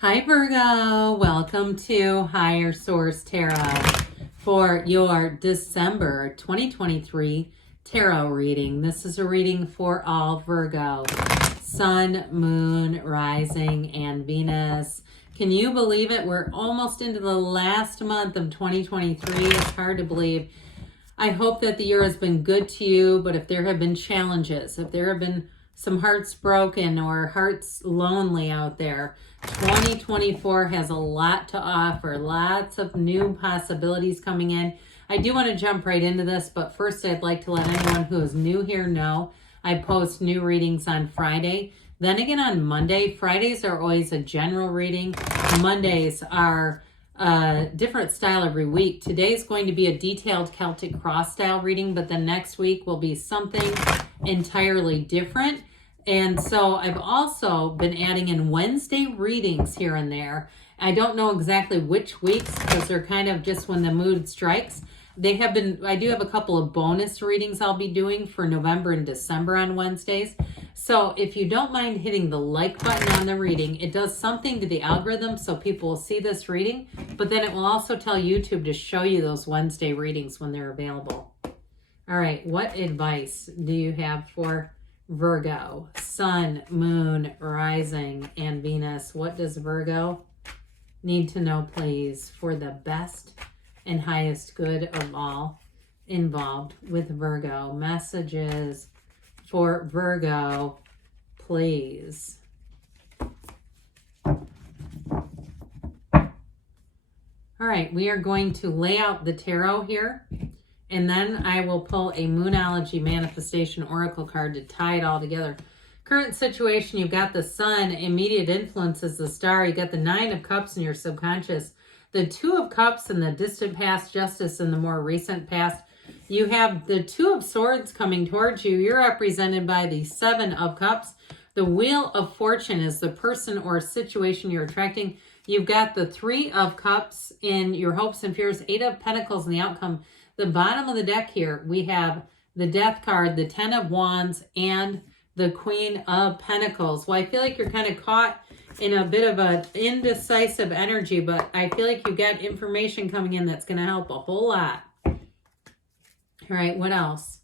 Hi Virgo, welcome to Higher Source Tarot for your December 2023 tarot reading. This is a reading for all Virgo, Sun, Moon, Rising, and Venus. Can you believe it? We're almost into the last month of 2023. It's hard to believe. I hope that the year has been good to you, but if there have been challenges, if there have been some hearts broken or hearts lonely out there, 2024 has a lot to offer, lots of new possibilities coming in. I do want to jump right into this, but first I'd like to let anyone who is new here know I post new readings on Friday. Then again on Monday. Fridays are always a general reading. Mondays are a different style every week. Today's going to be a detailed Celtic cross style reading, but the next week will be something entirely different. And so I've also been adding in Wednesday readings here and there. I don't know exactly which weeks because they're kind of just when the mood strikes. I do have a couple of bonus readings I'll be doing for November and December on Wednesdays. So if you don't mind hitting the like button on the reading, it does something to the algorithm so people will see this reading, but then it will also tell YouTube to show you those Wednesday readings when they're available. All right, what advice do you have for Virgo, Sun, Moon, Rising, and Venus? What does Virgo need to know, please, for the best and highest good of all involved with Virgo? Messages for Virgo, please. All right, we are going to lay out the tarot here, and then I will pull a Moonology Manifestation Oracle card to tie it all together. Current situation, you've got the Sun, immediate influence is the Star. You got the Nine of Cups in your subconscious, the Two of Cups in the distant past, Justice in the more recent past. You have the Two of Swords coming towards you. You're represented by the Seven of Cups. The Wheel of Fortune is the person or situation you're attracting. You've got the Three of Cups in your hopes and fears, Eight of Pentacles in the outcome. The bottom of the deck here, we have the Death card, the Ten of Wands, and the Queen of Pentacles. Well, I feel like you're kind of caught in a bit of an indecisive energy, but I feel like you got information coming in that's going to help a whole lot. All right, what else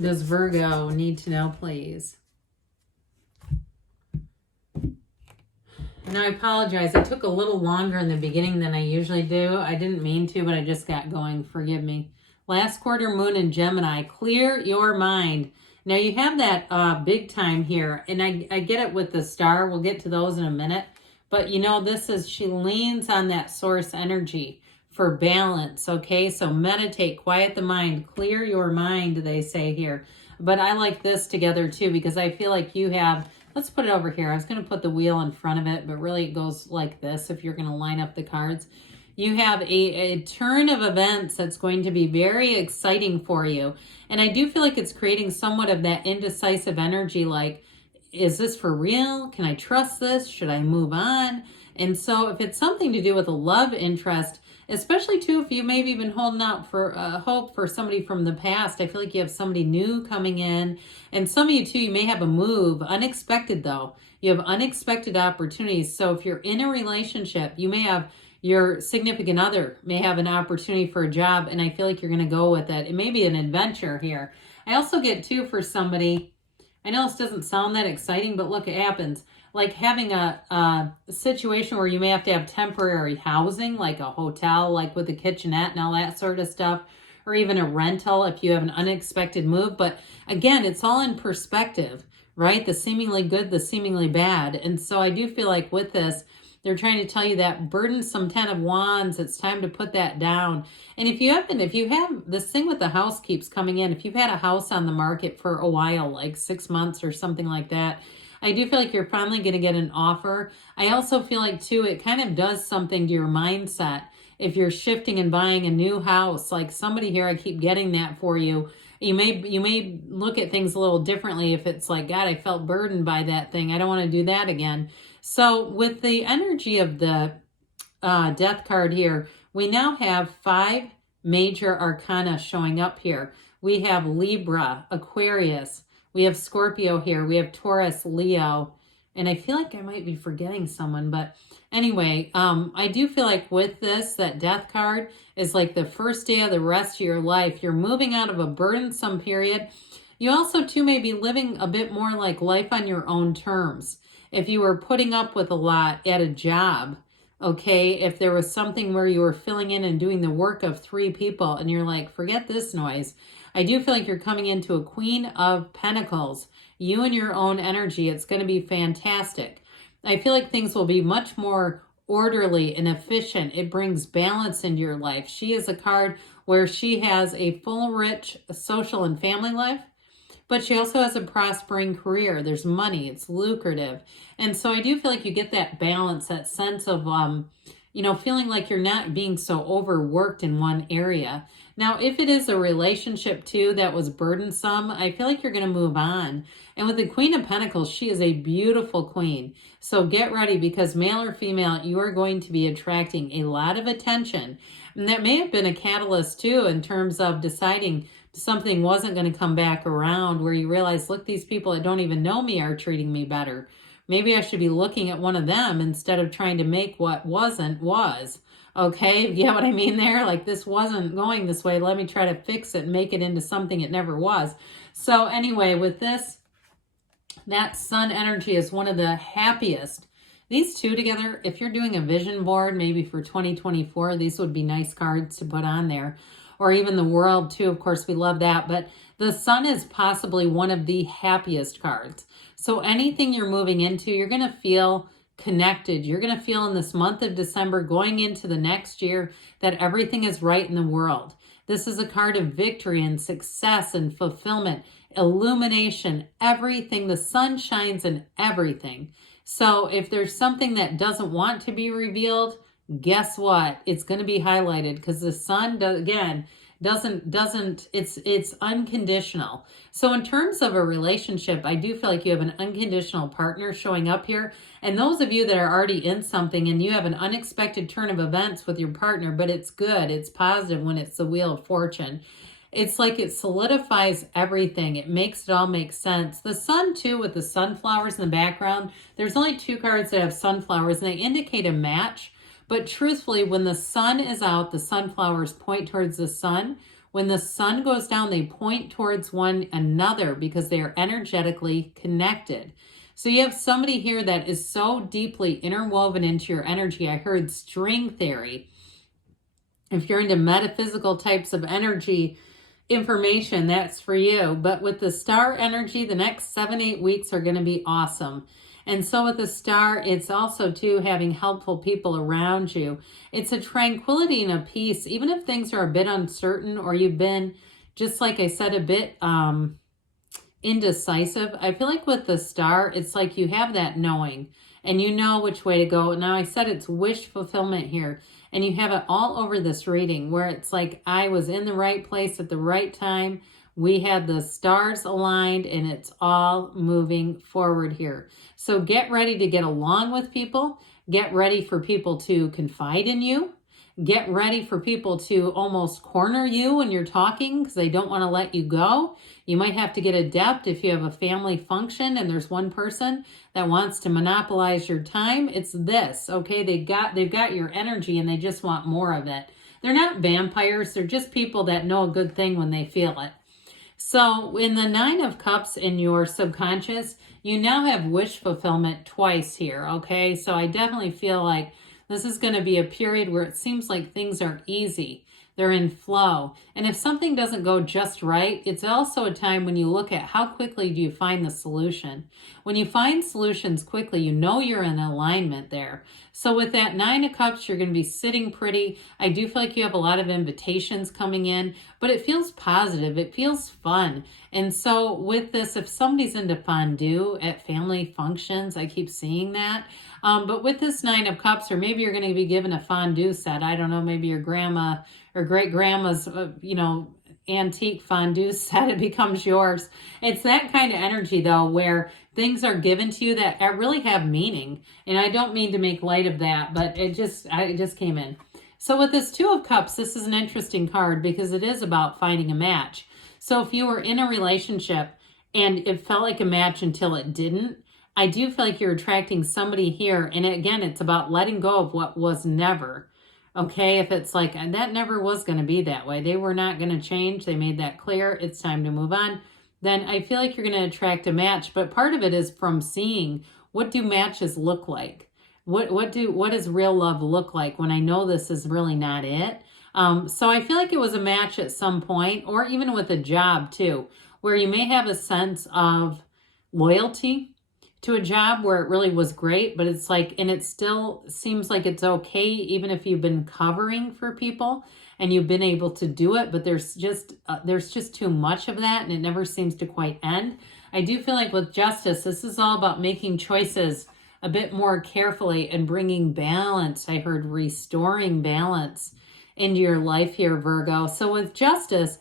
does Virgo need to know, please? Now, I apologize. It took a little longer in the beginning than I usually do. I didn't mean to, but I just got going. Forgive me. Last quarter, Moon in Gemini. Clear your mind. Now, you have that big time here, and I get it with the Star. We'll get to those in a minute. But, you know, she leans on that source energy for balance, okay? So meditate, quiet the mind, clear your mind, they say here. But I like this together, too, because I feel like you have... Let's put it over here. I was going to put the wheel in front of it, but really it goes like this if you're going to line up the cards. You have a turn of events that's going to be very exciting for you. And I do feel like it's creating somewhat of that indecisive energy, like, is this for real? Can I trust this? Should I move on? And so if it's something to do with a love interest, especially too if you maybe been holding out for hope for somebody from the past, I feel like you have somebody new coming in. And some of you too, you may have a move, unexpected though. You have unexpected opportunities. So if you're in a relationship, you may have your significant other may have an opportunity for a job, and I feel like you're going to go with it. It may be an adventure here. I also get too for somebody, I know this doesn't sound that exciting, but look, it happens. Like having a situation where you may have to have temporary housing, like a hotel, like with a kitchenette and all that sort of stuff, or even a rental if you have an unexpected move. But again, it's all in perspective, right? The seemingly good, the seemingly bad. And so I do feel like with this, they're trying to tell you that burdensome Ten of Wands, it's time to put that down. And if you have this thing with the house keeps coming in, if you've had a house on the market for a while, like 6 months or something like that, I do feel like you're finally going to get an offer. I also feel like too, it kind of does something to your mindset. If you're shifting and buying a new house, like somebody here, I keep getting that for you. You may look at things a little differently if it's like, God, I felt burdened by that thing. I don't want to do that again. So with the energy of the Death card here, we now have 5 major arcana showing up here. We have Libra, Aquarius, we have Scorpio here, we have Taurus, Leo, And I feel like I might be forgetting someone, but anyway, I do feel like with this, that death card is like the first day of the rest of your life. You're moving out of a burdensome period. You also too may be living a bit more like life on your own terms. If you were putting up with a lot at a job, okay, if there was something where you were filling in and doing the work of 3 people and you're like, forget this noise. I do feel like you're coming into a Queen of Pentacles. You and your own energy. It's going to be fantastic. I feel like things will be much more orderly and efficient. It brings balance into your life. She is a card where she has a full, rich social and family life, but she also has a prospering career. There's money. It's lucrative. And so I do feel like you get that balance, that sense of, feeling like you're not being so overworked in one area. Now, if it is a relationship too that was burdensome, I feel like you're going to move on. And with the Queen of Pentacles, she is a beautiful queen. So get ready, because male or female, you are going to be attracting a lot of attention. And that may have been a catalyst too in terms of deciding something wasn't going to come back around, where you realize, look, these people that don't even know me are treating me better. Maybe I should be looking at one of them instead of trying to make what wasn't was. Okay, you get what I mean there? Like, this wasn't going this way. Let me try to fix it and make it into something it never was. So anyway, with this, that sun energy is one of the happiest. These two together, if you're doing a vision board, maybe for 2024, these would be nice cards to put on there. Or even the world too, of course, we love that. But the sun is possibly one of the happiest cards. So anything you're moving into, you're going to feel connected. You're going to feel in this month of December going into the next year that everything is right in the world. This is a card of victory and success and fulfillment, illumination, everything. The sun shines in everything. So if there's something that doesn't want to be revealed, guess what? It's going to be highlighted, because the sun it's unconditional. So in terms of a relationship, I do feel like you have an unconditional partner showing up here. And those of you that are already in something and you have an unexpected turn of events with your partner, but it's good, it's positive when it's the Wheel of Fortune. It's like it solidifies everything. It makes it all make sense. The sun too, with the sunflowers in the background, there's only 2 cards that have sunflowers and they indicate a match. But truthfully, when the sun is out, the sunflowers point towards the sun. When the sun goes down, they point towards one another because they are energetically connected. So you have somebody here that is so deeply interwoven into your energy. I heard string theory. If you're into metaphysical types of energy information, that's for you. But with the star energy, the next 7-8 weeks are going to be awesome. And so with the star, it's also too having helpful people around you. It's a tranquility and a peace, even if things are a bit uncertain or you've been, just like I said, a bit indecisive. I feel like with the star, it's like you have that knowing and you know which way to go. Now I said it's wish fulfillment here, and you have it all over this reading where it's like I was in the right place at the right time. We had the stars aligned and it's all moving forward here. So get ready to get along with people. Get ready for people to confide in you. Get ready for people to almost corner you when you're talking because they don't want to let you go. You might have to get adept if you have a family function and there's one person that wants to monopolize your time. It's this, okay? They've got your energy and they just want more of it. They're not vampires. They're just people that know a good thing when they feel it. So in the 9 of Cups in your subconscious, you now have wish fulfillment twice here, okay? So I definitely feel like this is going to be a period where it seems like things are easy. They're in flow. And if something doesn't go just right, it's also a time when you look at how quickly do you find the solution. When you find solutions quickly, you know you're in alignment there. So with that 9 of Cups, you're going to be sitting pretty. I do feel like you have a lot of invitations coming in, but it feels positive. It feels fun. And so with this, if somebody's into fondue at family functions, I keep seeing that. But with this 9 of Cups, or maybe you're going to be given a fondue set. I don't know, maybe your grandma or great grandma's, antique fondue set, it becomes yours. It's that kind of energy though, where things are given to you that really have meaning. And I don't mean to make light of that, but it just came in. So with this 2 of Cups, this is an interesting card because it is about finding a match. So if you were in a relationship and it felt like a match until it didn't, I do feel like you're attracting somebody here. And again, it's about letting go of what was never. Okay, if it's like, that never was going to be that way. They were not going to change. They made that clear. It's time to move on. Then I feel like you're going to attract a match. But part of it is from seeing, what do matches look like? What does real love look like when I know this is really not it? So I feel like it was a match at some point, or even with a job too, where you may have a sense of loyalty to a job where it really was great, but it's like, and it still seems like it's okay, even if you've been covering for people and you've been able to do it, but there's just too much of that, and it never seems to quite end. I do feel like with justice, this is all about making choices a bit more carefully and bringing balance. I heard restoring balance into your life here, Virgo. So with justice,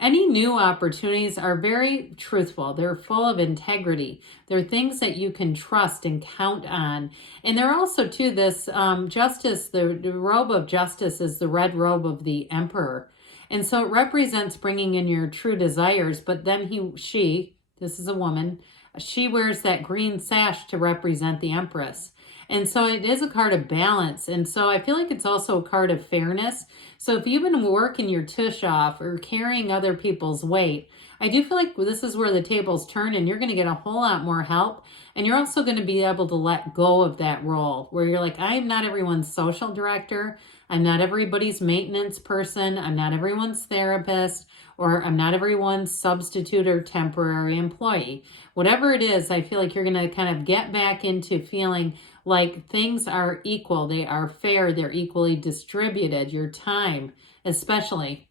any new opportunities are very truthful. They're full of integrity. They're things that you can trust and count on. And they're also, too, this justice, the robe of justice is the red robe of the emperor. And so it represents bringing in your true desires. But then she, this is a woman, she wears that green sash to represent the empress. And so it is a card of balance. And so I feel like it's also a card of fairness. So if you've been working your tush off or carrying other people's weight, I do feel like this is where the tables turn, and you're going to get a whole lot more help. And you're also going to be able to let go of that role where you're like, I am not everyone's social director. I'm not everybody's maintenance person. I'm not everyone's therapist, or I'm not everyone's substitute or temporary employee. Whatever it is, I feel like you're going to kind of get back into feeling like things are equal, they are fair, they're equally distributed, your time especially.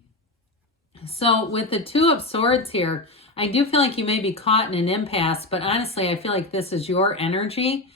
So with the Two of Swords here, I do feel like you may be caught in an impasse, but honestly, I feel like this is your energy.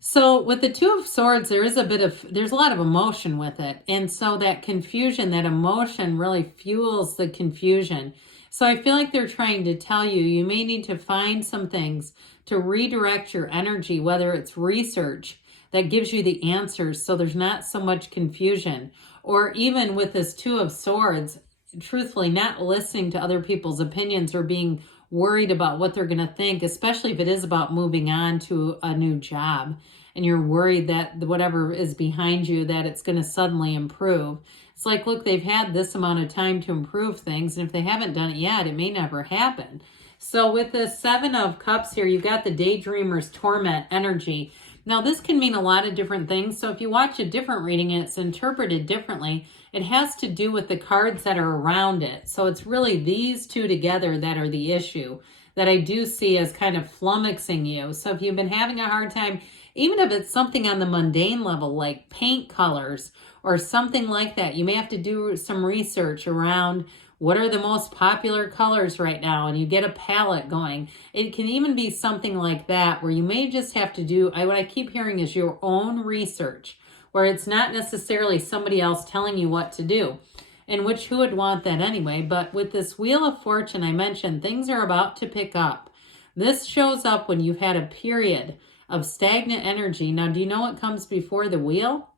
So with the Two of Swords, there's a lot of emotion with it. And so that confusion, that emotion really fuels the confusion. So I feel like they're trying to tell you, you may need to find some things to redirect your energy, whether it's research that gives you the answers so there's not so much confusion. Or even with this Two of Swords, truthfully, not listening to other people's opinions or being worried about what they're going to think, especially if it is about moving on to a new job and you're worried that whatever is behind you, that it's going to suddenly improve. It's like, look, they've had this amount of time to improve things, and if they haven't done it yet, it may never happen. So with the Seven of Cups here, you've got the Daydreamer's Torment energy. Now, this can mean a lot of different things. So if you watch a different reading and it's interpreted differently, it has to do with the cards that are around it. So it's really these two together that are the issue that I do see as kind of flummoxing you. So if you've been having a hard time, even if it's something on the mundane level, like paint colors or something like that, you may have to do some research around what are the most popular colors right now, and you get a palette going. It can even be something like that where you may just have to do, what I keep hearing is your own research, where it's not necessarily somebody else telling you what to do, in which who would want that anyway? But with this Wheel of Fortune I mentioned, things are about to pick up. This shows up when you've had a period of stagnant energy. Now, do you know what comes before the wheel?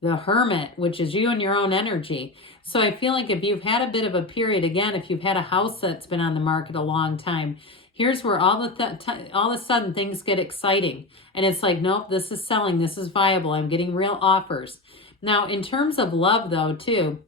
The Hermit, which is you and your own energy. So I feel like if you've had a bit of a period, again, if you've had a house that's been on the market a long time, here's where all of a sudden things get exciting. And it's like, nope, this is selling. This is viable. I'm getting real offers. Now, in terms of love, though, too,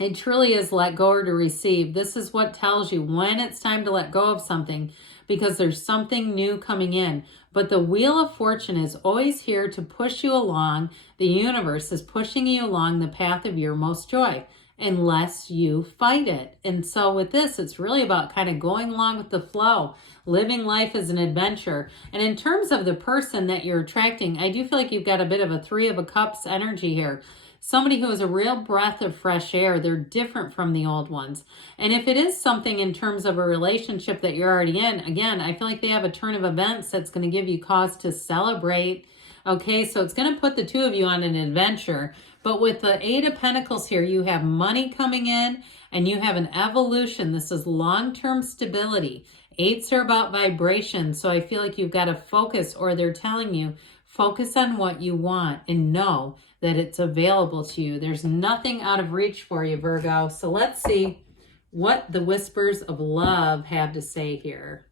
it truly is let go or to receive. This is what tells you when it's time to let go of something, because there's something new coming in. But the Wheel of Fortune is always here to push you along. The universe is pushing you along the path of your most joy, unless you fight it. And so with this, it's really about kind of going along with the flow, living life as an adventure. And in terms of the person that you're attracting, I do feel like you've got a bit of a Three of Cups energy here. Somebody who is a real breath of fresh air. They're different from the old ones. And if it is something in terms of a relationship that you're already in, again, I feel like they have a turn of events that's going to give you cause to celebrate. Okay, so it's going to put the two of you on an adventure. But with the Eight of Pentacles here, you have money coming in and you have an evolution. This is long-term stability. Eights are about vibration. So I feel like you've got to focus, or they're telling you, focus on what you want and know that it's available to you. There's nothing out of reach for you, Virgo. So let's see what the Whispers of Love have to say here.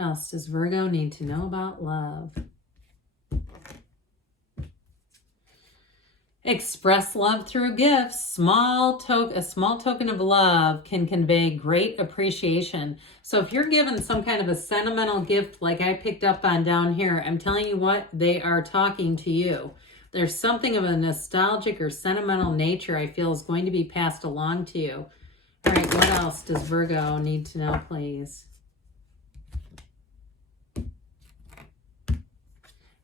What else does Virgo need to know about love? Express love through gifts. A small token of love can convey great appreciation. So if you're given some kind of a sentimental gift like I picked up on down here, I'm telling you what, they are talking to you. There's something of a nostalgic or sentimental nature I feel is going to be passed along to you. All right, what else does Virgo need to know, please?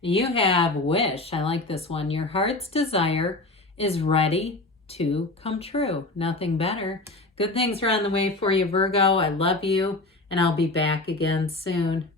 You have wish. I like this one. Your heart's desire is ready to come true. Nothing better. Good things are on the way for you, Virgo. I love you, and I'll be back again soon.